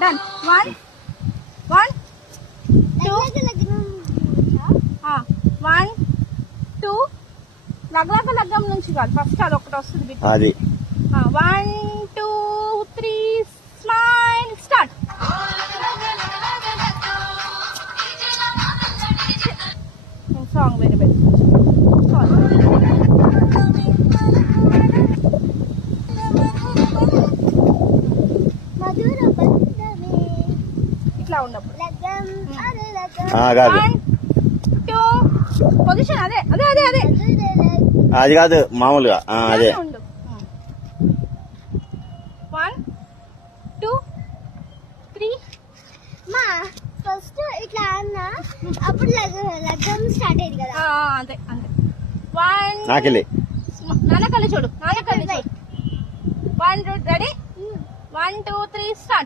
done 1 1 2 1 2 లగ్గం నుంచి కాదు ఫస్ట్ అది ఒకటి వస్తుంది అది 1 2 3 స్మైల్ స్టార్ట్ సాంగ్ వేరే ఇట్లా ఉన్నప్పుడు కాదు 2 పొజిషన్ అదే అదే అదే అదే అది కాదు మామూలుగా అదే 1 2 3 ఫస్ట్ ఇట్లా అన్నా అప్పుడు లగ్గం స్టార్ట్ అయ్యింది కదా అంతే అంతే 1 నాకెళ్ళి నాన్నకల్లి చూడు 1 2 రెడీ 1 2 3 స్టార్ట్